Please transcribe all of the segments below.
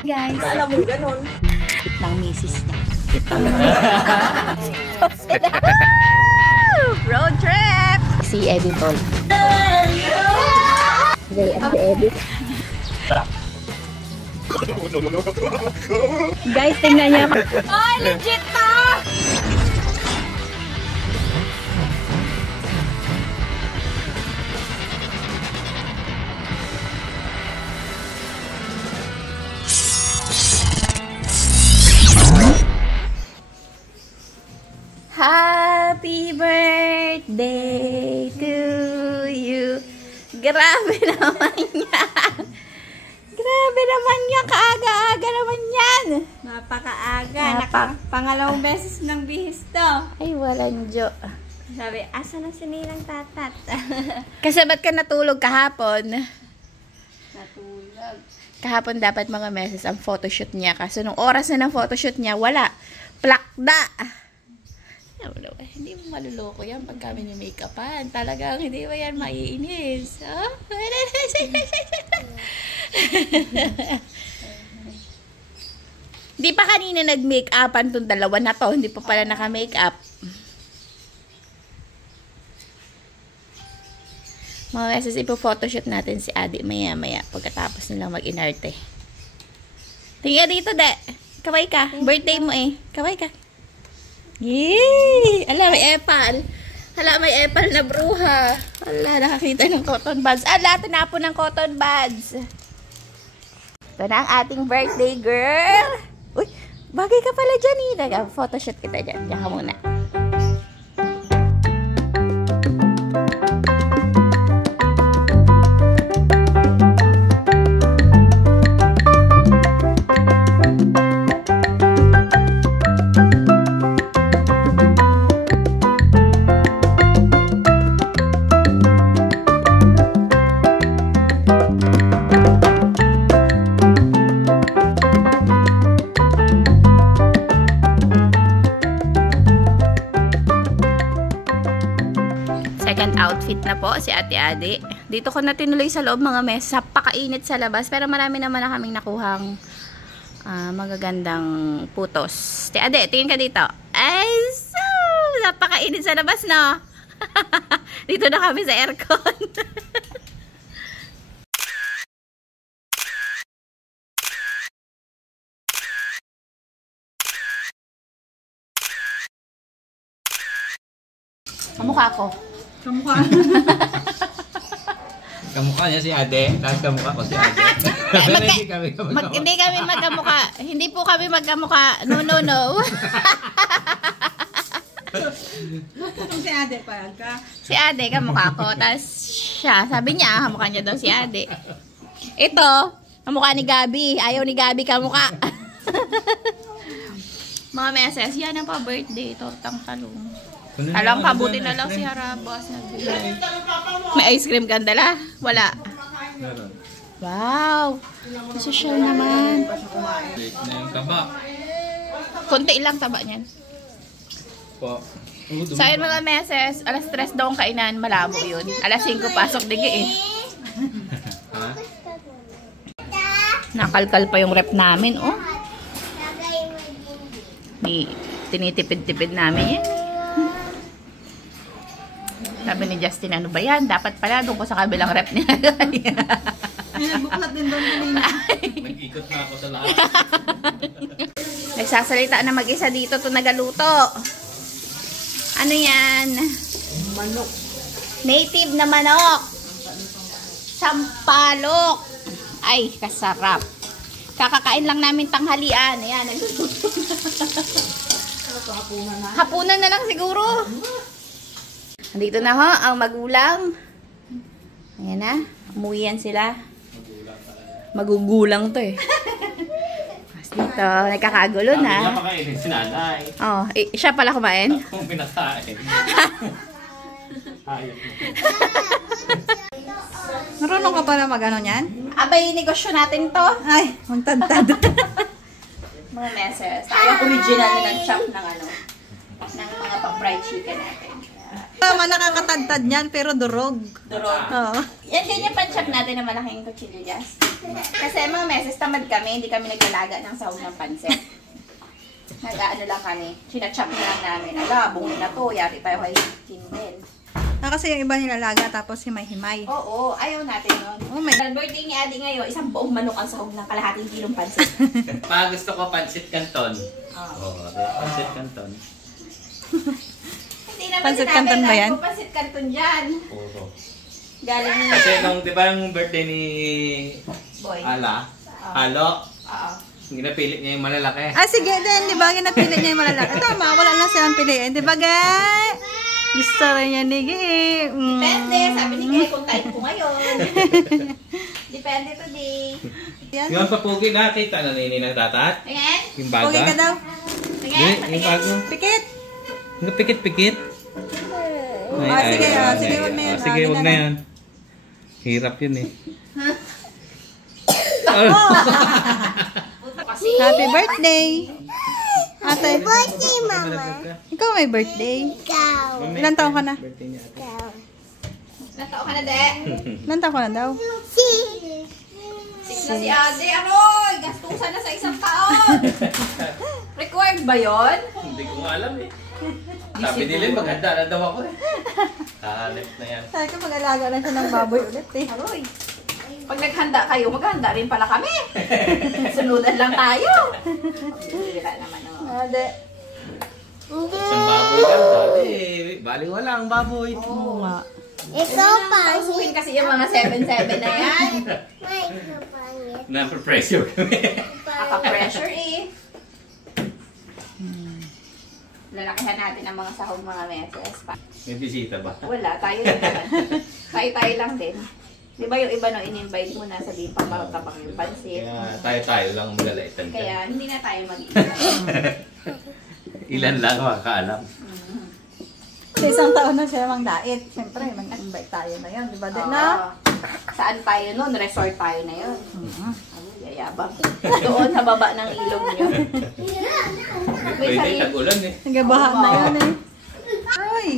Guys, Alam mo ganon. ng misis niya. Road trip! Si Eddie Tol. They at the Eddie. Guys, tingnan niya. Ay, legit to! Happy birthday to you. Grabe naman yan. Grabe naman yan. Kaaga-aga naman yan. Napakaaga. Pangalawang beses ng bihis to. Ay, walang jo. Sabi, asa na si Ninang Tatat? Kasi ba't ka natulog kahapon? Natulog. Kahapon dapat mga meses ang photoshoot niya. Kaso nung oras na ng photoshoot niya, wala. Plakda. Hindi mo maluloko yan pag kami ni make-upan. Talagang hindi mo yan maiinis. Oh? Hindi pa kanina nag-make-upan tong dalawa na to. Hindi pa pala naka-make-up. Mga beses, ipo-photoshoot natin si Adi maya-maya pagkatapos nilang mag-inarte. Tingnan dito, de. Kaway ka. Birthday mo eh. Kaway ka. Yay! Ala, may epal. Ala, may epal na bruha. Ala, nakakita ng cotton buds. Ala, tinapon ng cotton buds. Ito na ang ating birthday girl. Uy, bagay ka pala dyan eh. Photoshoot kita dyan. Diyan ka muna. Second outfit na po si Ate Adi. Dito ko na tinuloy sa loob mga mesa. Napakainit sa labas. Pero marami naman na kaming nakuhang magagandang putos. Ate Adi, tingin ka dito. Ay, so, napakainit sa labas, no? Dito na kami sa aircon. Kamukha ko. Kamukha. Kamukha niya si Ade, tapos kamukha ko si Ade. Pero hindi kami magkamukha. Hindi po kami magkamukha. No, no, no. Kung si Ade pa ka. Si Ade, kamukha ko. Tapos siya, sabi niya, kamukha niya daw si Ade. Ito, kamukha ni Gabi. Ayaw ni Gabi kamukha. Mga meses, yan ang pa-birthday. Tortang talong. Alam, pabuti na lang si Harabas. May ice cream ka dala? Wala. Wow. Social naman. Na yung taba. Konti lang taba niyan. Po. So, ayun mga meses, alas 3 daw ang kainan. Malabo yun. Alas 5 pasok din eh. Ha? Nakalkal pa yung rep namin, oh. Tinitipid-tipid namin yan. Sabi ni Justin, ano ba yan? Dapat pala doon ko sa kabilang rep niya. Buklat din doon kanina. Nag-ikot na ako sa lahat. Nagsasalita na mag-isa dito to nagaluto. Ano yan? Manok. Native na manok. Sampalok. Ay, kasarap. Kakakain lang namin tanghalian. Ayan, nagluluto. Hapunan na lang siguro. Andito na ho, ang magulang. Ayan na. Umuwi yan sila. Magugulang to eh. Mas dito, nagkakagulo na. Hindi na makainin si nanay. Oh, siya pala kumain. Kung pinasain. Ayos mo. Marunong ka pala mag-ano niyan? Abay, negosyo natin to. Ay, magtantad. Mga meses. Tayo original na nag-chop ng ano. Ng mga pang-fried chicken natin. Tama, nakakatantad niyan pero durog. Durog. Oo. Yan din yung pan-chop natin na malaking kutsilyas. Kasi mga meses, tamad kami, hindi kami naglalaga ng sahog ng pansit. Nag-ano lang kami, sinachop na lang namin. Ala, bungo na to, yari tayo kay Kindle. Kasi yung iba nilalaga tapos himay-himay. Oo, ayaw natin yun. Oh my. Birthday ni Adi ngayon, isang buong manok ang sahog ng kalahating kilong pansit. Pa gusto ko pancit canton. Oo. Pancit canton. Hindi naman Pancit sinabi canton ba na yan? ako pancit canton dyan. Oo. Galing Kasi nung, di ba yung birthday ni Boy. Ala, Halo, Oo. ginapili niya yung malalaki. Sige din, di ba? Ginapili niya yung malalaki. Tama, wala lang silang piliin. Di ba, Gay? Gusto rin niya ni Gay. Depende, sabi ni Gay kung type ko ngayon. Depende today. Yung papugi nakita na nini ng tatat? Ayan. Yung Okay ka baga? daw. Ayan, Yung bago? Pikit. Yung pikit-pikit? Sige, sige, wag na yan. Sige, wag na yan. Hirap yun eh. Happy birthday. Ate. Birthday, Mama. Ikaw may birthday. Ilan taon ka na? Birthday niya ate. Natao ka na, de. Ilan taon ka na daw? 6 na si Ate. Amoy! Gastusan na sa isang taon. Required ba yun? Hindi ko nga alam eh. Sabi nila, maganda na daw ako eh. Hahanap na yan. Sabi ko mag-alaga na siya ng baboy ulit eh. Aroy. Pag naghanda kayo, maghanda rin pala kami. Sunudan lang tayo. Wala naman o. Ade. Isang baboy lang, bali wala ang baboy. Oo nga. Ikaw pa. Pausuhin kasi yung mga 7-7 na yan. May kapangit. Na-pressure kami. Naka-pressure eh. Lalakihan natin ang mga sahog mga meses. May bisita ba? Wala, tayo lang naman. Tayo lang din. Di ba yung iba no, in-invite mo na sabihin pang makapang yung pansit. Kaya tayo lang ang magalaitan ka. Kaya hindi na tayo mag-iiwan. Ilan lang makakaalam. Sa isang taon na siya mang dait. Siyempre, mag-invite tayo na yun. Di ba din na? Saan tayo nun? Resort tayo na yun. Ano, yayabang. Doon sa baba ng ilog nyo. Pwede tag-ulan eh. Nagabaha na yun eh. Ay,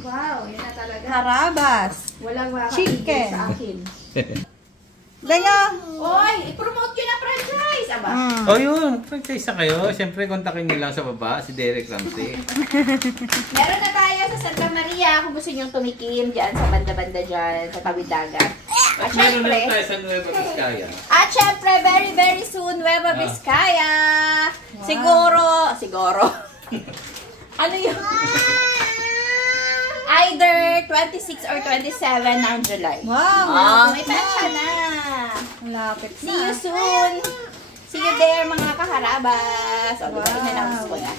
Wow, yun na talaga. harabas. Walang Chicken. makakigil sa akin. Denga. Oy, i-promote yun na franchise. Aba. Oh yun, franchise na kayo. Siyempre, kontakin niyo lang sa baba, si Derek Ramsey. Meron na tayo sa Santa Maria kung gusto nyo tumikim dyan sa banda-banda dyan, sa tawid dagat. At Meron na syempre, tayo sa Nueva Vizcaya. at syempre, very very soon, Nueva Vizcaya. Siguro. Ano yun? Either 26 or 27 ng July. Wow, May petsa na. Malapit na. See you soon. See you there, mga kaharabas. O, diba, Wow. in-announce ko na.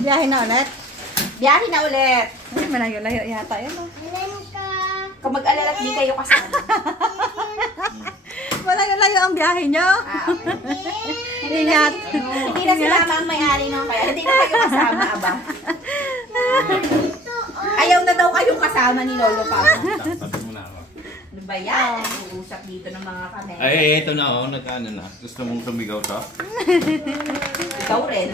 Biyahe na ulit. Biyahe na ulit. Ay, malayo-layo yata yun. Oh. Ilan ka? Kung mag-alala, di kayo kasama. Malayo-layo ang biyahe nyo. Okay. Ingat. Hindi na sila ang may-ari nung kaya. Hindi na kayo kasama, aba. Ayaw na daw kayong kasama ni Lolo Papa. Sabi mo na ako. Ano ba yan? Uusap dito ng mga kami. Ay, eto na oh, nagkano na. Gusto mong sumigaw to? Ikaw rin.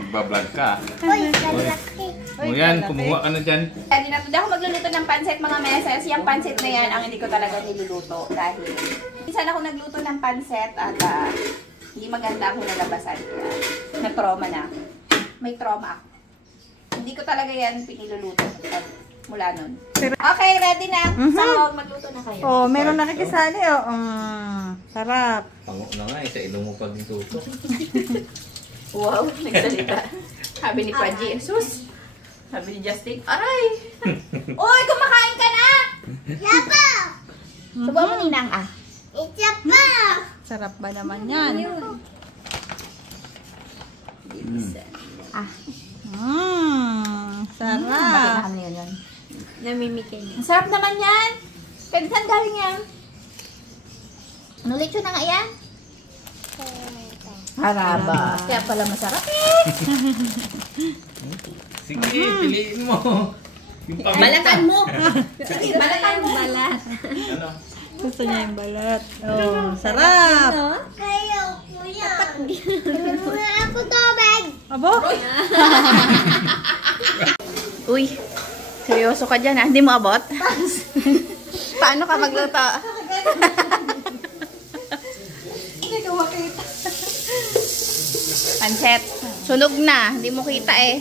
Magbablog ka. Uy, lalaki. O yan, kumuha ka na dyan. Hindi na ako magluluto ng pansit mga meses. Yung pansit na yan ang hindi ko talaga niluluto. Dahil minsan ako nagluto ng pansit at hindi maganda ang nalabasan. Kaya na-trauma na. May trauma ako. Hindi ko talaga yan piniluluto. Mula nun. Okay, ready na. So, magluto na kayo. Oh, meron nakikisali. Oh. Sarap. Pango na nga, sa ilong mo pag tuto. Wow, nagsalita. Sabi ni Kwaji, sus. Sabi ni Justin, aray. Uy, kumakain ka na. Yapa! Subuhan mo ninang ah. Ityapa! Sarap ba naman yan? Ah. Sarap. Bakit na yun? Namimikay niya. Ang sarap naman yan. Pwede saan galing yan? Nulit yun na nga yan? Haraba. Kaya pala masarap eh. Sige, piliin mo. Yung paminta. Balatan mo. Sige, balatan mo. Balat. Ano? Gusto niya yung balat. Oh, sarap. Kayo, kuya. Muna ako tubig. Abo? Uy. Seryoso ka dyan, ha? Hindi mo abot? Paano ka magluto? Hindi ka makita. Pancet. Sunog na. Hindi mo kita eh.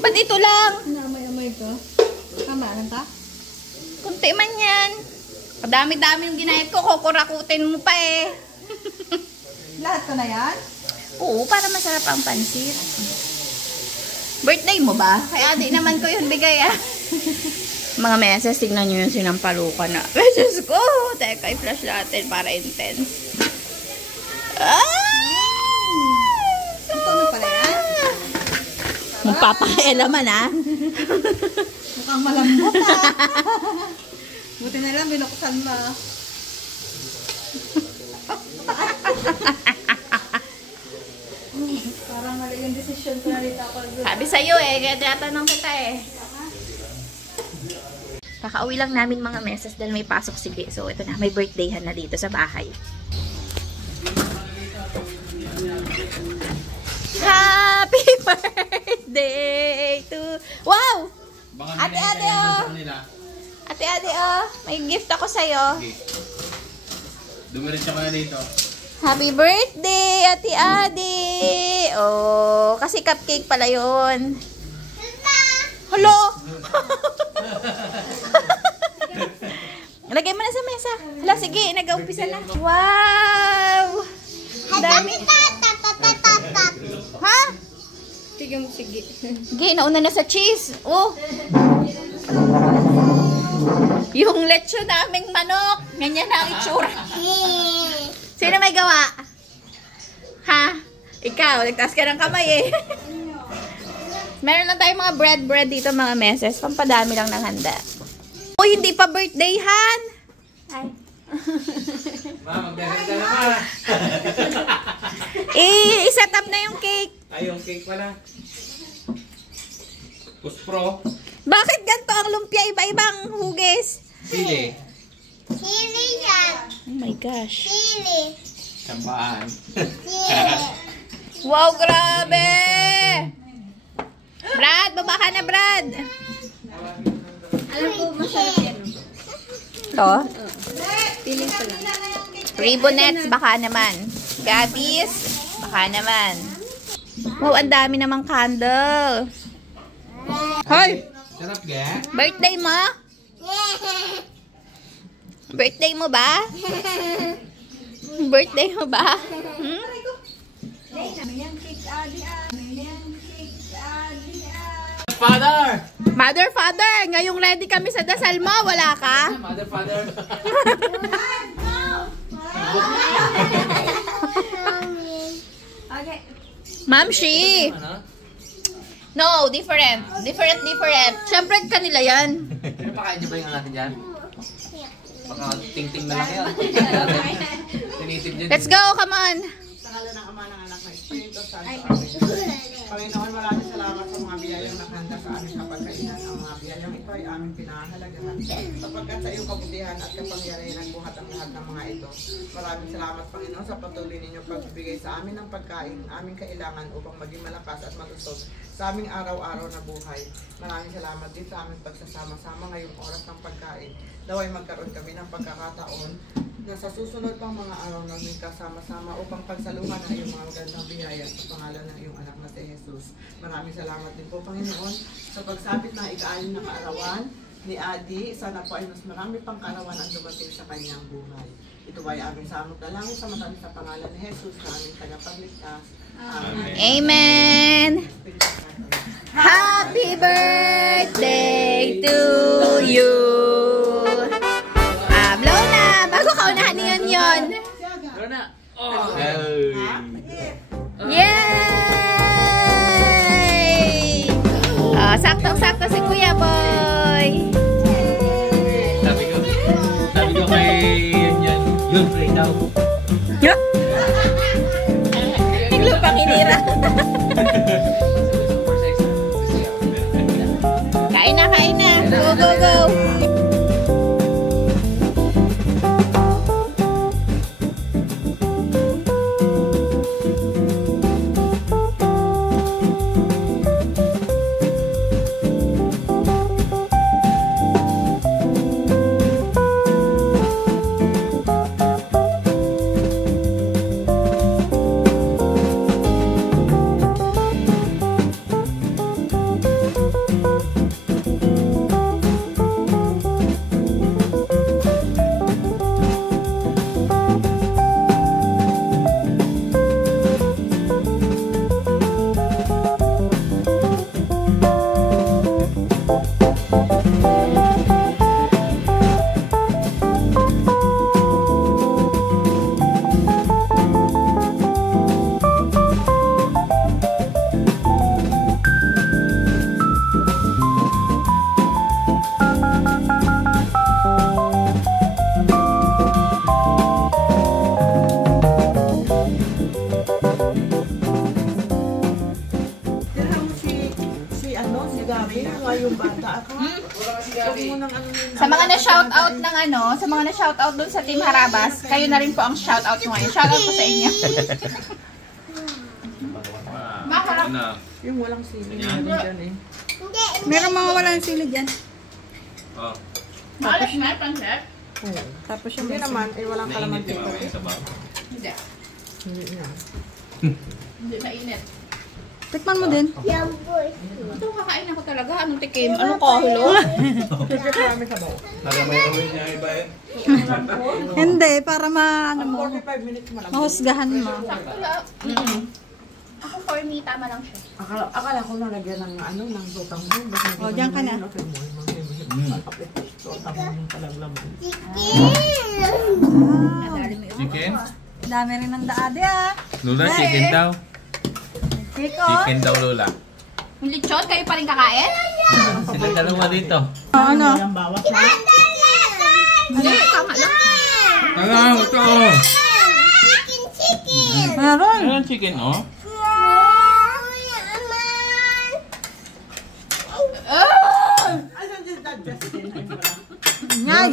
Ba't ito lang? Namay-amay ko. Tama, ta? Kunti man yan. Kadami-dami yung ginayat ko. Kukurakutin mo pa eh. Lahat ko na yan? Oo, para masarap ang pansit. Birthday mo ba? Kaya di naman ko yun bigay ah. Mga meses, tignan nyo yung sinampalukan na. Diyos ko! Teka, i-flash natin para intense. Ito na pala yan? Magpapakialaman ah. Mukhang malambot ah. Buti na lang, binuksan mo. Parang mali yung decision ko na dito ako. Sabi sa'yo eh, kaya tinatanong kita eh. Kakauwi lang namin mga meses dahil may pasok si G. So ito na, may birthdayhan na dito sa bahay. Happy birthday to... Wow! Ate-ate oh! Ate-ate oh! May gift ako sa'yo. Okay. Dumiretso ko na dito. Happy birthday, Ate Adi! Oh, kasi cupcake pala yun. Hello! Lagay mo na sa mesa. Hala, sige, nag-aumpisa na. Wow! Dami. Ha? Sige. Sige, nauna na sa cheese. Oh! Yung lechon naming manok. Ganyan na ang itsura. Sino may gawa? Ha? Ikaw, nagtaas ka ng kamay eh. Meron lang tayong mga bread dito mga meses. Pampadami lang ng handa. Uy, hindi pa birthday, Han! Ay. Ma, magdagdag ka naman. I-set up na yung cake. Ay, yung cake pala. Puspro. Bakit ganito ang lumpia? Iba-ibang hugis. Sili. Sili yan. Oh my gosh. Sili. Sambaan. Sili. Wow, grabe! Brad, baba ka na, Brad. Alam ko, masarap yan. To? Piling ko lang. Ribbonets, baka naman. Gabis, baka naman. Wow, ang dami namang candle. Hoy! Sarap ga? Birthday mo? Birthday mo ba? Birthday mo ba? Hmm? Father! Mother, father, ngayong ready kami sa dasal mo, wala ka? Mother, father. Okay. Ma'am, she. Ano? No, different. Different. Siyempre, kanila yan. Ano pa kain niyo ba yung natin dyan? Baka ting-ting na lang yan. Tinitib dyan. Let's go, come on. Sa ngala ng Ama ng Anak ng Espiritu Santo. Panginoon, maraming salamat sa mga biyayang nakahanda sa aming kapagkainan. Ang mga biyayang ito ay aming pinahahalagahan. Sapagkat sa iyong kabutihan at kapangyarihan nagbuhat ang lahat ng mga ito. Maraming salamat, Panginoon, sa patuloy ninyong pagbibigay sa amin ng pagkain, aming kailangan upang maging malakas at malusog sa aming araw-araw na buhay. Maraming salamat din sa aming pagsasama-sama ngayong oras ng pagkain. Naway magkaroon kami ng pagkakataon na sa susunod pang mga araw namin kasama-sama upang pagsaluhan ang iyong mga magandang biyaya sa pangalan ng iyong anak na si Jesus. Maraming salamat din po, Panginoon, sa pagsapit ng ika-anim na kaarawan ni Adi. Sana po ay mas marami pang kaarawan ang dumating sa kanyang buhay. Ito ay aming samot na langit sa matamis sa pangalan ni Jesus na aming tagapagligtas. Amen. Amen. Happy birthday to you. Blow na. Bago ka unahan yun. Rona! Yay! Saktong-sakto si Kuya Boy. Sabi ko kay yan. Yun, play daw. Naglupang inira. Kain na. Go, go, go. Huwag mo nang ano yun. Sa mga na-shoutout ng ano, sa mga na-shoutout dun sa Team Harabas, kayo na rin po ang shoutout mo ngayon. Shoutout po sa inyo. Makarap. Yung walang sili na rin dyan eh. Meron mga walang sili dyan. Oh. Malas na, pansit. Oo. Tapos yung Hindi naman, eh walang Nainit kalamansi yung ko. mamaya sa baba. Hindi. Hindi na. Hindi mainit. tikman mo din. Ito kakain ako talaga. Anong tikim? Anong kahilo? Sige, marami ka ba? Hindi, para ano mo, 45 minutes mo lang. mahusgahan mo. Ako for me, tama lang siya. Akala ko nalagyan ng ano, ng sotang mo. O, diyan ka na. Sotang mo yung palang laman. Chicken? Dami rin ng daade ah. Lola, chicken daw. Chico. Chicken daw, Lola. Yung lechon, kayo pa rin kakain? Sila dalawa dito. Ano? Hindi, tama lang. Hello, ito. Meron. Meron chicken, oh. Ngay.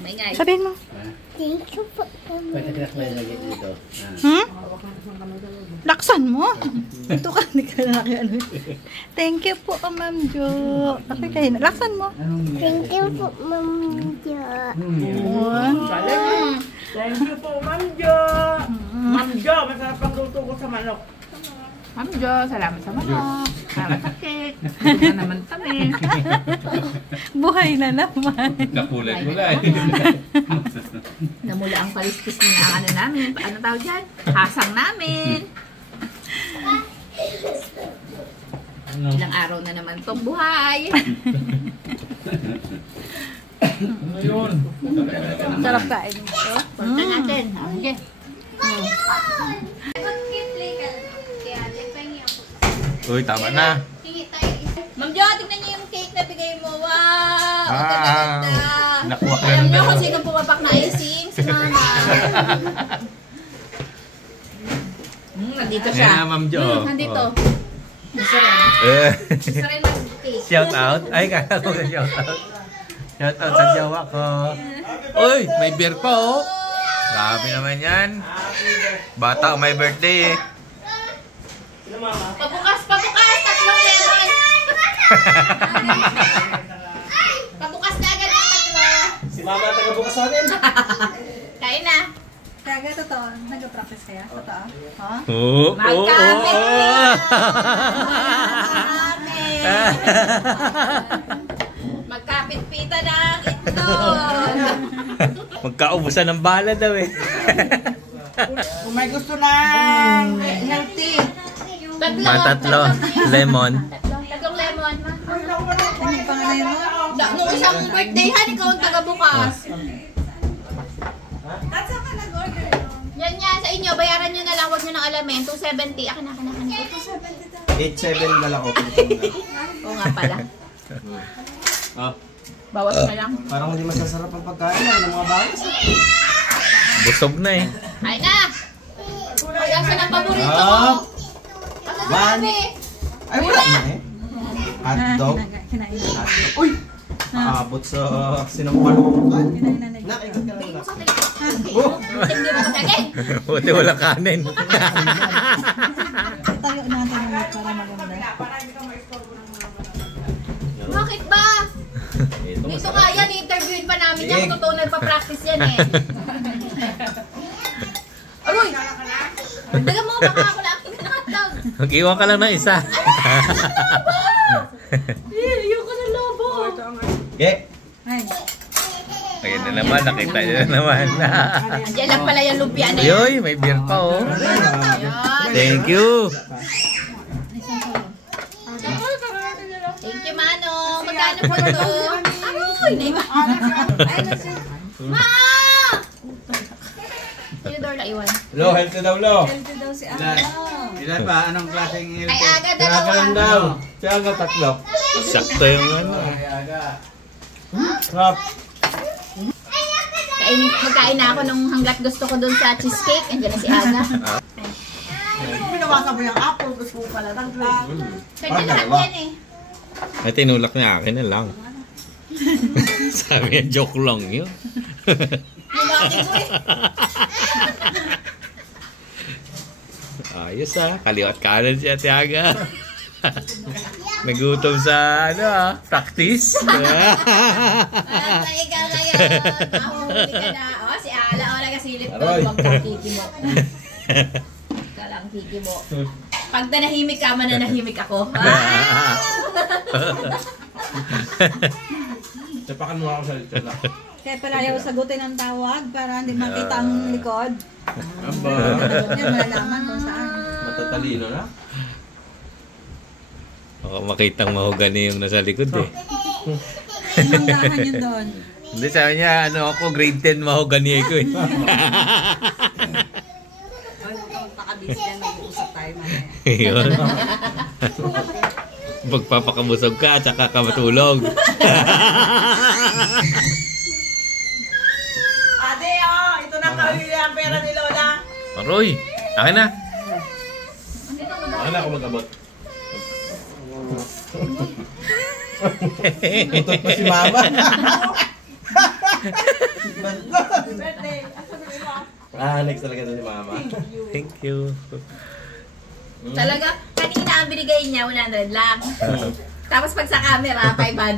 May ngay. Sabihin mo. Thank you po. Laksan mo. Ito ka, hindi ka na ano. Thank you po, Ma'am Jo. Okay kayo na. Laksan mo. Thank you po, Ma'am Jo. Thank you po, Ma'am Jo. Ma'am Jo, masarap ang luto ko sa manok. Ma'am Jo, salamat sa manok. Salamat sa cake. Ito naman kami. Buhay na naman. Kakulay-kulay. Namula ang paliskis mo na ang ano namin. Ano tawag dyan? Hasang namin. Ilang araw na naman itong buhay. Ayun. Sarap kain mo. Punta natin. Okay. Uy, tama na. Ma'am Jo, tignan niyo yung cake na bigay mo. Wow! Ang Wow! ganda-ganda. Nakuha ka Alam ng niyo dalawa. kung sino pumapak na icing? Si Mama. Nandito siya. Ayan na, Ma'am Jo. Nandito. Oh. Gusto rin. Eh, Gusto rin mag-cake. shout out. Ay, kaya ko na shout out. Shout out sa jowa ko. Uy, may beer pa, oh. Grabe naman yan. Bata, may birthday eh. Pabukas! Pabukas! Tatlong lemon! Pabukas na agad ang tatlo. Si Mama taga-bukas sa atin. Kain na. Kaya totoo, nag-practice kaya? Totoo? Ha? Oo. Magkapit Magkapit-pita ng itlog. Magkaubusan ng bala daw eh. Kung may gusto ng healthy. Matatlo. Lemon. Tatlong lemon. Ano yung pangalan mo? Nung isang birthday han, ikaw ang taga-bukas. Yan yan, sa inyo, bayaran nyo na lang, huwag nyo nang alamin. 270. Akin na, akin na, akin na. 8-7 na lang ako. Oo nga pala. Oh. Bawas na lang. Parang hindi masasarap ang pagkain ng mga bawas. Busog na eh. Ay na! Uy, asan ang paborito ko? Ah. Asan Man. ang sabi? Ay, wala na eh. Hotdog. Kinain na. Uy! Aabot sa sinamukan ng pagkain. Kinain na. Nakikot ka lang na. Hindi mo sa akin. Buti wala kanin. Tayo natin ulit para maganda. Bakit ba? Dito nga yan, interviewin pa namin yan. Kung totoo nagpa-practice yan eh. Aroy! Daga mo, baka ako lang aking hotdog. Mag-iwan ka lang ng isa. Ayoko ng lobo. Okay. Ay, Ayun na naman, nakita nyo na naman. Andiyan lang pala yung lumpia na yan. Yoy, may beer pa oh. Ayan. Thank you. Thank you, Mano. Magkano po ito? Aroy! Naiba. Ma! Sino door na iwan? Lo, healthy daw, Lo. healthy daw si Ilan pa? Anong klaseng Ay, aga, Kaya ka lang dalawa. daw. Siya hanggang tatlo. Sakto yung ano. Sarap. Magkain na ako nung hanggat gusto ko dun sa cheesecake. Andiyan na si Aga. Binawasan mo yung apple, gusto mo pala ng drink. Kanya lahat yan eh. Ay, tinulak niya akin na lang. Sabi niya, joke lang yun. Ayos kaliwat kanan si Ate Aga. Nagutom sa practice. Ikaw ngayon, mahuli ka na. O, si Ala, o, nagasilip ko. Huwag kang kiki mo. Ikaw lang kiki mo. Pag nanahimik ka, mananahimik ako. Tapakan mo ako sa litsura. Kaya pala ayaw sagutin ang tawag para hindi makita ang likod. Aba. Yan, malalaman kung saan. Matatalino na. Baka makitang mahogani yung nasa likod eh. Manggahan yun doon. Hindi, sabi niya, ako, grade 10 mahogani ko eh. Nakabisi yan, mag-uusap tayo mamaya. Yun. Magpapakabusog ka at saka ka matulog. Ate, ito na kawili ang pera ni Lola. Aroy, akin na. Akin na ako mag-abot. Utot pa si Mama. Birthday. Asa na iba? Next talaga to si Mama. Thank you. Talaga, kanina ang binigay niya, 100 lang. Tapos pag sa camera, 500.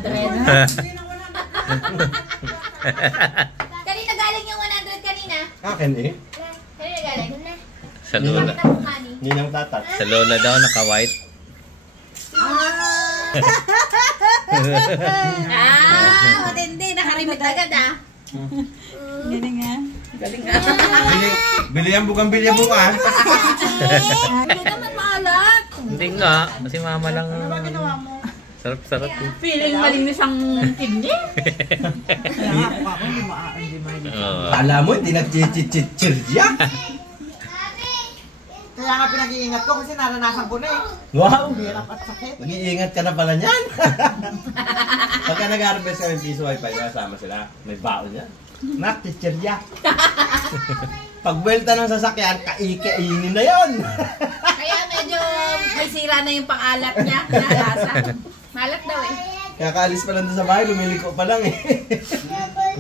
Kanina galing yung 100 kanina. Akin eh. Kanina galing. Sa lola. Nakita mo, honey. Hindi nang tatat. Sa lola daw, naka-white. Matindi. Nakarimit agad Galing nga. Galing nga. Bili ang bugang-bilya bukas. Hindi naman maalat. Hindi nga, kasi mama lang. Sarap-sarap eh. Feeling malinis ang kidney. Kaya ako, hindi Oo. Alam mo, hindi nag-chichit-chirya. Kaya nga pinag-iingat ko kasi naranasan ko na eh. Wow! Hirap at sakit. Mag-iingat ka na pala niyan. Pagka nag-harvest ka ng piso wifi, kasama sila. May baon yan. Nak-chichirya. Pag welta ng sasakyan, kainin na yon. Kaya medyo may sira na yung pangalat niya. Nalasa. Malat daw eh. Kaya kaalis pa lang doon sa bahay, lumiliko pa lang eh.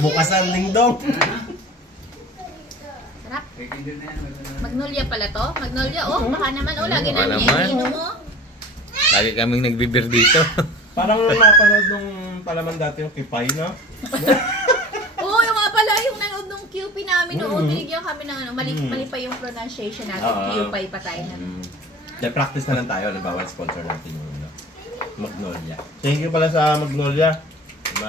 Bukas ang lingdong. Sarap. Magnolia pala to. Magnolia, baka naman, lagi Baka na naman. iniinom mo. Lagi kaming nagbibir dito. Parang napanood nung palaman dati yung Kipay, no? Yung nga pala, yung nanood nung QP namin noon, tinigyan kami ng mali pa yung pronunciation natin. QP pa tayo na. Practice na lang tayo. Halimbawa, sponsor natin yung Magnolia. Thank you pala sa Magnolia.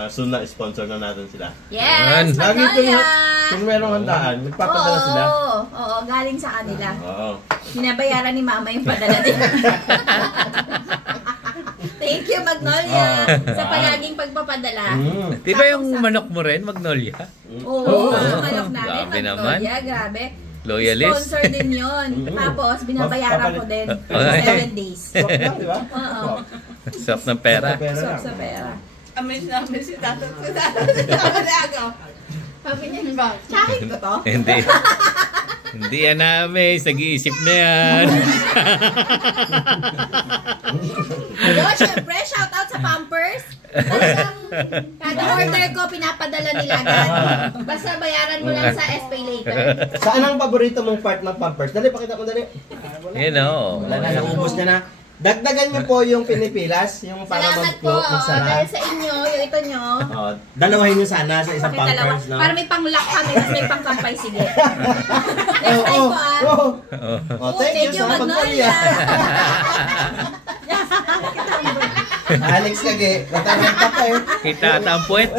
Soon na sponsor na natin sila. Yes, Lagi Magnolia! kung merong handaan, magpapadala sila. Oo, galing sa kanila. Oo. Binabayaran ni Mama yung padala nila. Thank you, Magnolia, sa palaging pagpapadala. Di ba yung manok mo rin, Magnolia? Oo, ang manok namin, Grabe naman. Magnolia, grabe. Loyalist. Sponsor din yun. Tapos, binabayaran ko din for 7 days. Swap lang, di ba? Oo. Swap ng pera. Swap sa pera. Amis namin si Tato. Si Tato. Sabi niya, ba? Tsakin ko to? Hindi. Hindi yan namin. Nag-iisip na yan. Ayun, syempre, shoutout sa Pampers. Kada order ko, pinapadala nila agad. Basta bayaran mo lang sa SPay later. Saan ang paborito mong part ng Pampers? Dali, pakita ko dali. Yan o. Wala na, naubos niya na. Dagdagan niyo po yung pinipilas, yung para Salamat po. mag-float, magsara. Dahil sa inyo, yung ito nyo. Dalawahin niyo sana sa isang Bakit dalawa? Pampers, no? Para may pang-lock kami, tapos may pang-kampay. Sige. Next time po Thank you sa Magnolia. Alex Kage, nataranta pa eh. Kita ata ang puwet.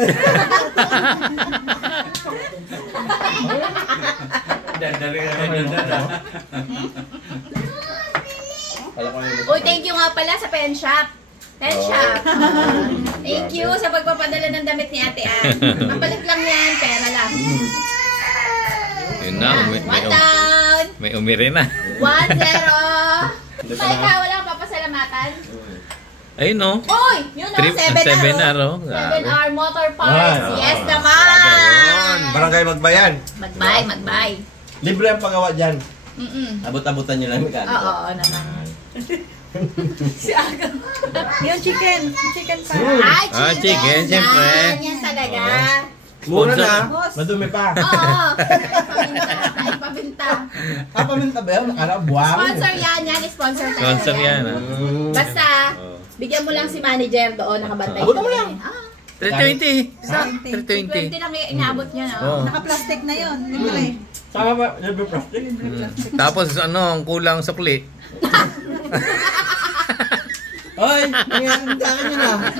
Uy, thank you nga pala sa pen shop. Pen shop. Thank you sa pagpapadala ng damit ni Ate Ann. Ang palit lang yan, pera lang. Yun na. One down. May umiri na. 1-0. Ika, wala kang papasalamatan. Ayun no. Uy! Yun o, 7R. 7R Motor Parts. Yes naman. Barangay Magbayan. Magbay. Libre ang pagawa dyan. Mm-mm. Abot-abutan nyo lang yung Oo naman. Yung chicken. Chicken pa. Chicken, siyempre. Yan talaga. Mura na. Madumi pa. Oo. Ipabinta. Paminta ba yun? Akala buwang. Sponsor yan. Yan, sponsor tayo. Sponsor yan. Basta, bigyan mo lang si manager doon. Nakabantay. Abot mo lang. 320. 320 lang inaabot niya. Oo. Naka-plastic na yun. Libre. Sama ba? Libre plastic? Tapos ang kulang sukli. Hoy, ang dami nyo na.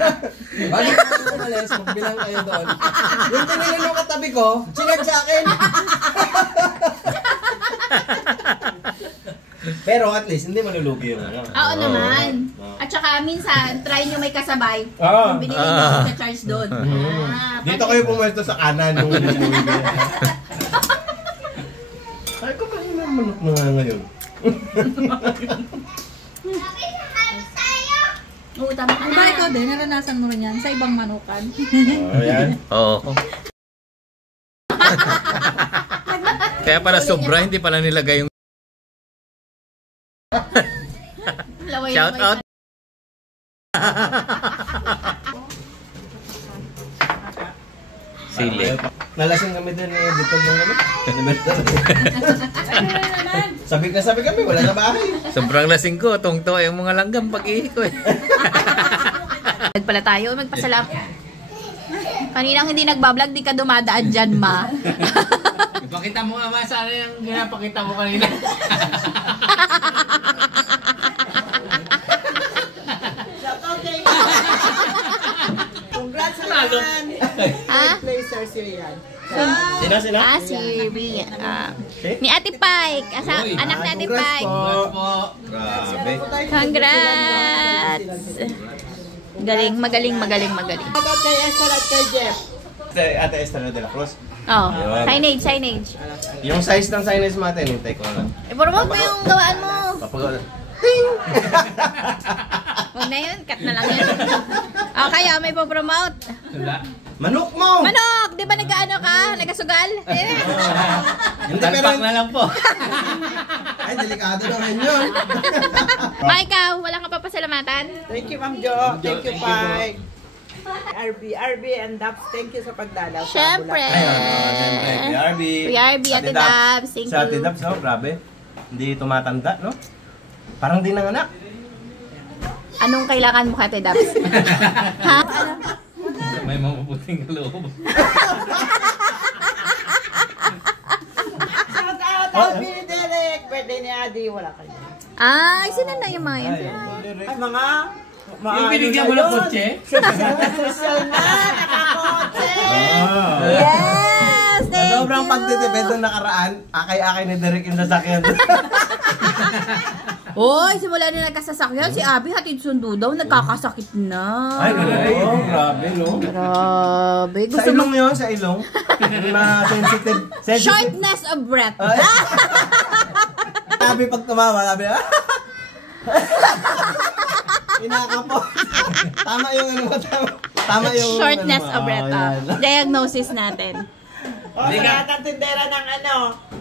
Balik ko na umalis, magbilang kayo doon. Yung tinili nung katabi ko, chinag sa akin. Pero at least, hindi malulugi yun. Oo naman. At saka minsan, try nyo may kasabay. Oo. Kung binili nyo sa charge doon. Dito kayo pumesto sa kanan nung ay, kumain na manok na nga ngayon. Oo, tama ka Diba na. ikaw din, naranasan mo rin yan sa ibang manukan. Ayan. Oo. Kaya pala sobra, hindi pala nilagay yung shout out. Sili. Nalasing kami din eh, dito nung ano. Sabi kami, wala na bahay. Sobrang lasing ko, tungto yung mga langgam pag-ihi ko eh. Pala tayo, magpasalam. Kaninang hindi nagbablog, di ka dumadaan dyan, ma. Ipakita mo nga sana yung ginapakita mo kanina. Congrats sa naman. Ha? Placer Syrian. Sina? Si Rian. Ni Ate Pike. Anak ni Ate Pike. Grabe. Congrats! Magaling. Shoutout kay Esther at kay Jeff. Ate Esther de la Cruz. Oh, signage. Yung size ng signage natin, hintay ko na lang. I-promote mo yung gawaan mo. Papagawa. Huwag na yun, cut na lang yun. O kaya, may po-promote. Manok mo! Manok! Di ba nag-ano ka? Nagasugal? Hindi Talpak na lang po. Ay, delikado naman yun. Ikaw, wala kang papasalamatan? Thank you, Ma'am Jo. Thank you, Pike. RB and Daps, thank you sa pagdalaw. sa Siyempre. Bulacan. Siyempre, PRB. PRB, Ate Dabs, thank Sa Ate you. Dabs, no? Grabe. Hindi tumatanda, no? Parang di nanganak. Anong kailangan mo kay Ate Dabs? Ha? May mapuputing loob. Shoutout, Alvin Derek. Birthday ni Adi, wala kayo. Ay, sino na yung mga yun? Ay, mga... Yung binigyan mo ng kotse? Social na, nakakotse. Yes! Thank Sobrang you! pagtitipid nung nakaraan, akay-akay ni Derek yung sasakyan. Hoy, simula na nagkasasakyan, si Abby hatid sundo daw, nagkakasakit na. Ay, grabe, no? Grabe. Sa Gusto mo ilong yun, sa ilong. Na sensitive. shortness of breath. Ay. Sabi pag tumawa, sabi, inaka po. Tama yung ano mo, tama yung Shortness ano mo. of breath. Yan. Diagnosis natin. O, sa lahat ng tindera ng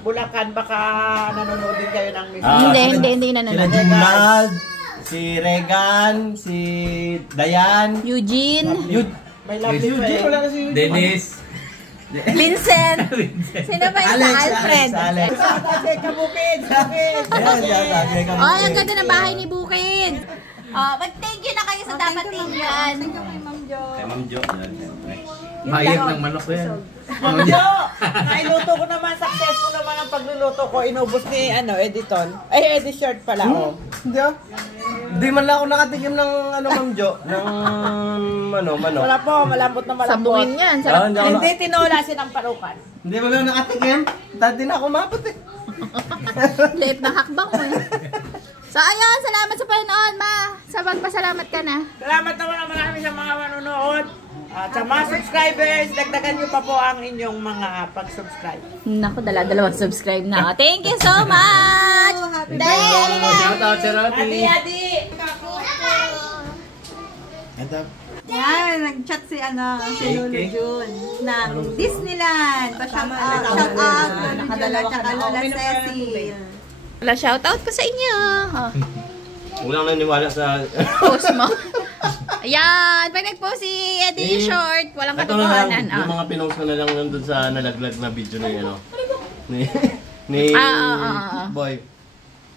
Bulacan, baka nanonood din kayo ng music. Hindi Sila nanonood. Ginald, si Regan, si Dayan, Eugene, May lovely Eugene, friend. wala na si Eugene. Dennis. Vincent. Sino ba yung Alex, Alfred? Alex. Shoutout kay Kabukid. Ayan, yan, Oh, ang ganda ng bahay ni Bukid. Oh, mag-thank you na kayo sa dapat tingnan. Kay Ma'am Jo. Bayad ng manok yan. Ma'am Jo, nailuto ko naman, successful naman ang pagluluto ko. Inubos ni Editon. Ay, Edishort pala, oh. Hindi ah. Hindi man lang ako nakatikim ng Ma'am Jo. Ng manok. Wala po, malambot na malambot. Sabungin yan. Sarap. Hindi ako Hindi tinola sinamparukan. Hindi man lang nakatikim. Dati na ako mapot eh. Liit na hakbang mo eh. So, ayun. Salamat sa panonood, ma. Sa magpasalamat ka na. Salamat naman na marami sa mga manonood. At sa mga subscribers, dagdagan nyo pa po ang inyong mga pag-subscribe. Naku, dalawang subscribe na. ako. Thank you so much! Dahil Shout out si Roti. Adi! Yan, nag-chat si Lolo Jun ng Disneyland. Pa-shout out. Nakadalawa ka na Lola Cecil. Wala shoutout ko sa inyo. Oh. Walang naniwala sa... Post mo. Ayan, pag nag-post si Eddie Short, walang Ito na lang, katotohanan. yung mga pinost ko na lang nandun sa nalaglag na video na yun, ni Boy.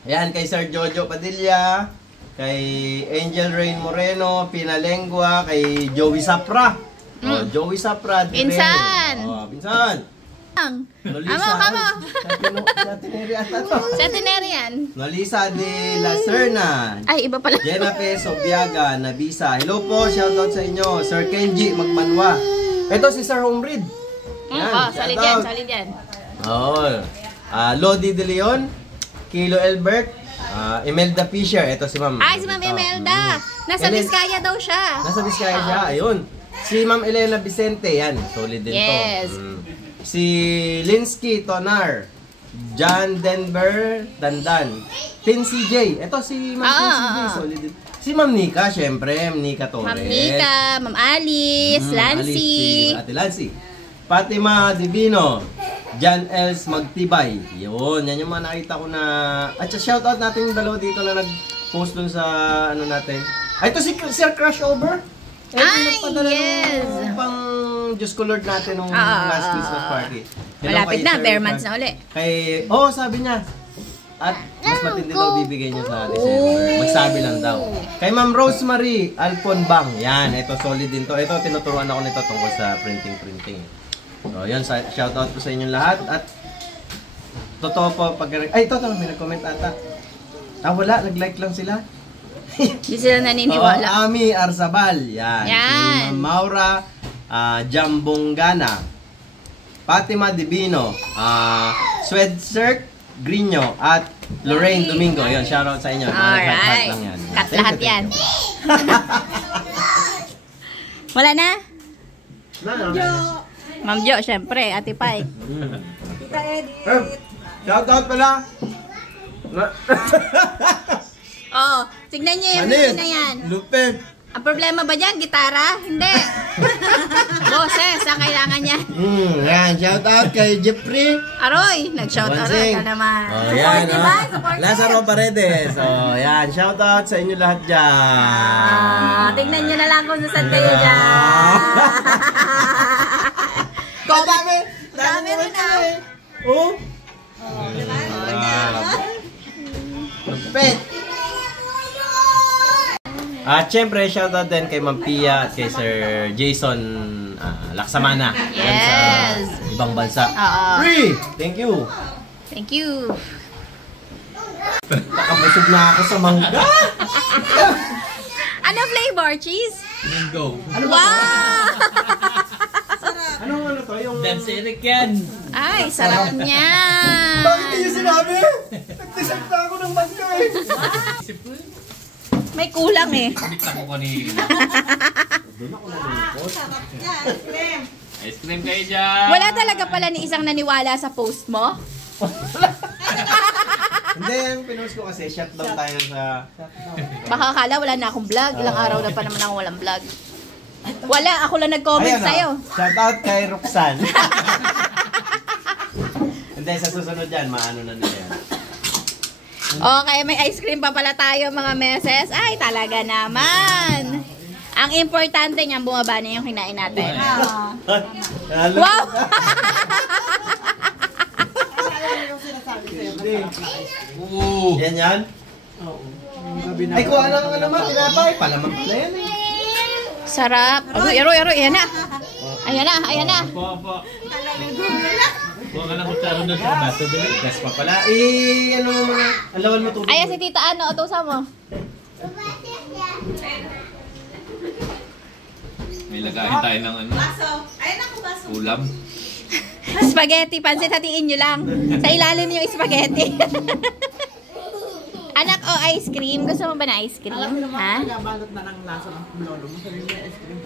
Ayan, kay Sir Jojo Padilla, kay Angel Rain Moreno, Pinalengua, kay Joey Sapra. Oh, Joey Sapra. Pinsan! Oh, pinsan! Nolisa, Sa Tinerian. Nolisa de la Serna. Ay, iba pala. Jenape Sobiaga, Nabisa. Hello po, shoutout sa inyo. Sir Kenji Magmanwa. Ito si Sir Homerid. Solid yan, solid yan. Oo. Lodi De Leon, Kilo Elbert, Imelda Fisher. Ito si Ma'am. Ay, si Ma'am Imelda. Nasa Vizcaya daw siya. Nasa Vizcaya siya, ayun. Si Ma'am Elena Vicente, yan. Solid din to. Yes. Si Linsky Tonar, John Denver Dandan, Tin CJ. Ito si Ma'am Tin CJ, solid din. Si Ma'am Nika, syempre, Nika Torres. Ma'am Nika, Ma'am Alice, Lancy. Ate Lancy. Fatima Divino, John Els Magtibay. Yun, yan yung mga nakita ko na... At shoutout natin yung dalawa dito na nag-post dun sa ano natin. Ay, ito si Sir Crossover. Ay, yes. Pang Diyos ko Lord natin nung last Christmas party. Malapit na, bare months na uli. Kay, sabi niya. At mas matindi daw bibigay niya sa December. Magsabi lang daw. Kay Ma'am Rosemary Alponbang. Yan, ito solid din to. Ito, tinuturuan ako nito tungkol sa printing. So, yan, shoutout po sa inyong lahat. At, totoo po, ay, ito, may nag-comment ata. Wala, nag-like lang sila. Hindi sila naniniwala. Ami Arzabal. Yan. Si Ma'am Maura Jambongana. Fatima Divino. Swedserk Grino. At Lorraine Domingo. Yun, shoutout sa inyo. Alright. Cut lahat yan. Wala na? Ma'am Jo, syempre. Ate Pai. Tita Edith. Shoutout pala. Tignan niyo yung video na yan. Lupit. Ang problema ba dyan? Gitara? Hindi. Boses, ang kailangan niya. Yan, shoutout kay Jeffrey. Aroy, nag-shoutout ka naman. Yan, diba? Lazaro Paredes. Yan, shoutout sa inyo lahat dyan. Tignan niyo na lang kung saan kayo dyan. Dami rin na. Lupit. At syempre, shoutout din kay Ma'am Pia at kay Sir Jason Laksamana. Yes. Sa ibang bansa. Free! Thank you. Thank you. Nakabusog na ako sa mangga. Ano flavor? Cheese? Mango. Wow! Ano to? Yung... Dance Eric yan. Ay, sarap niya. Bakit niyo sinabi? Nag-decide na ako ng mangga eh. May kulang eh. Nakita ko kanina. Ice cream kayo dyan. Wala talaga pala ni isang naniwala sa post mo? Hindi, yung pinost ko kasi shutdown tayo sa... Baka akala wala na akong vlog. Ilang araw na pa naman ako walang vlog. Wala, ako lang nag-comment sa'yo. Shoutout kay Roxanne. Hindi, sa susunod yan, maano na nila yan. Okay, may ice cream pa pala tayo mga meses. Ay, talaga naman. Ang importante niyan, bumaba na yung kinain natin. Wow! Yan yan? Ay, kuha lang nga naman. Pinapay. Palaman pala yan eh. Sarap. Aro. Ayan na. Ayan na. Opo. Kuha ka ng kutsara doon sa baso. Gas pa pala. Ano mo mga... Alawan mo tubig. Ayan si Tita Ano. Utusan mo. May lagahin tayo ng ano. Ulam. Spaghetti. Pansit, hatiin nyo lang. Sa ilalim yung spaghetti. Anak, ice cream. Gusto mo ba na ice cream? Ha? Balot na ng lasa ng lolo mo. Sarili na ice cream.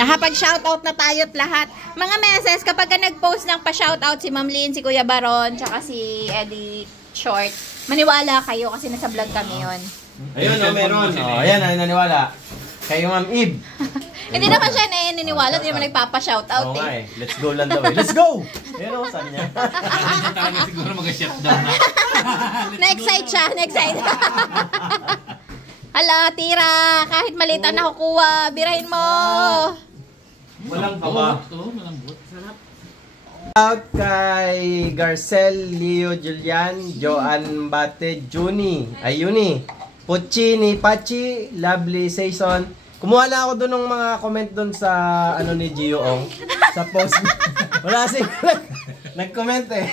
Nakapag-shoutout na tayo't lahat. Mga meses, kapag ka nag-post ng pa-shoutout si Ma'am Lynn, si Kuya Baron, tsaka si Eddie Short, maniwala kayo kasi nasa vlog kami yun. Ayun, meron. Ayan, naniwala. Kay Ma'am Eve. Hindi naman siya naniniwala, hindi naman nagpapa-shoutout Oo nga eh. eh. Let's go lang daw eh. Let's go! Pero saan niya? Hindi talaga siguro mag-shutdown na. Na-excite siya, na-excite. Hala, tira. Kahit maliit ang nakukuha, birahin mo. Walang kaba. Oo, malambot. Sarap. Out kay Garcel, Leo, Julian, Joan Bate, Juni, Puccini, Pachi, Lovely, Saison. Kumuha lang ako doon ng mga comment doon sa ano ni Gio Ong sa post. Wala kasi nag-comment eh.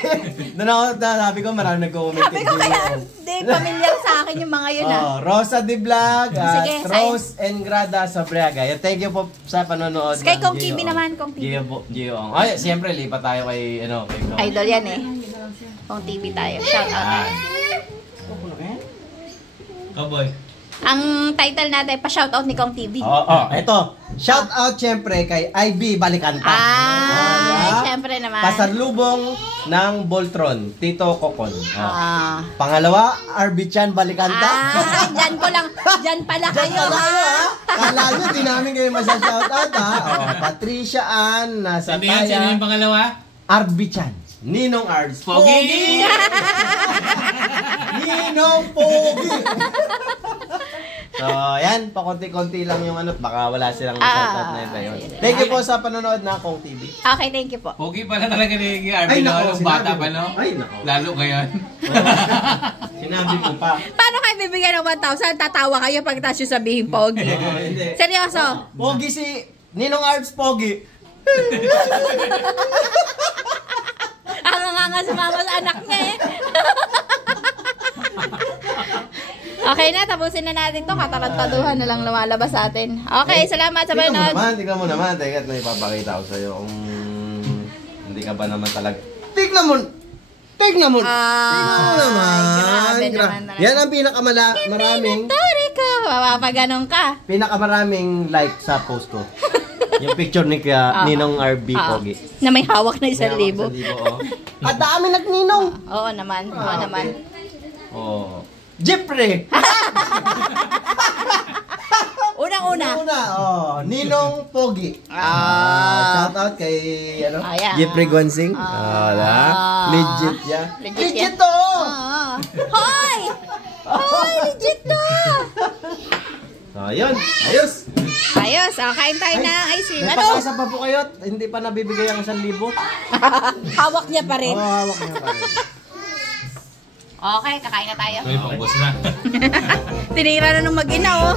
Doon ako sabi ko marami nag-comment Sabi ko kaya, hindi, pamilyar sa akin yung mga yun ah. Oh, Rosa de Vlog, Sige, Rose and Grada Sabriaga. Thank you po sa panonood. Kay ng Kong Gio TV Ong. naman, Kong TV. Gio Ong. Ay, siyempre lipat tayo kay kay Kong. Idol yan eh. Kong TV tayo. Shout out. Cowboy. Ang title natin, pa-shoutout ni Kong TV. Eto. Shout out siyempre kay IB Balikanta. Siyempre naman. Pasalubong ng Voltron, Tito Kokon. Ah. Pangalawa, Arbichan Balikanta. Dyan ko lang. Dyan pala kayo ha. Kala nyo, di namin kayo masya-shoutout ha. Patricia Ann, nasa Sino yan? Sino Taya. yung pangalawa? Arbichan. Ninong Arbs. Pogi! Ninong Pogi! So, yan, pakunti-kunti lang yung ano, baka wala silang shoutout na ito yun. Thank you po sa panonood na Kong TV. Okay, thank you po. Pogi pala talaga ni Arvin. nako, Bata sinabi pa, mo. no? Ay, nako. Lalo ngayon. Sinabi mo pa. Paano kayo bibigyan ng 1,000? Tatawa kayo pag taas yung sabihin, Pogi. Hindi. Seryoso? Pogi si Ninong Arbs Pogi. Ang nga sumama sa anak niya eh. Okay na, tapusin na natin to. Katarantaduhan na lang lumalabas sa atin. Okay, salamat sa panonood. Tignan mo naman. Teka, may ipapakita ko sa'yo kung hindi ka ba naman talaga. Tignan mo! Tignan mo! Tignan mo naman! grabe naman talaga. Yan ang pinakamaraming Tori ko, mapapaganong ka. pinakamaraming like sa post ko. Yung picture ni Ninong RB Pogi. Na may hawak na 1,000. Oh. At dami nagninong! Oo naman, oo naman. Oh. Jeffrey! Unang-una. Ninong Pogi. Shout out kay Ayan. Jeffrey Guansing. Legit yan. Legit to! Hoy! Hoy, legit to! So, yun. Ayos. Ayos, kain tayo na ice cream. May Ano? pag-asa pa po kayo. Hindi pa nabibigay ang 1,000. Hawak niya pa rin. Hawak niya pa rin. Okay, kakain na tayo. May pangboss na. Tinira na nung mag-ina, oh.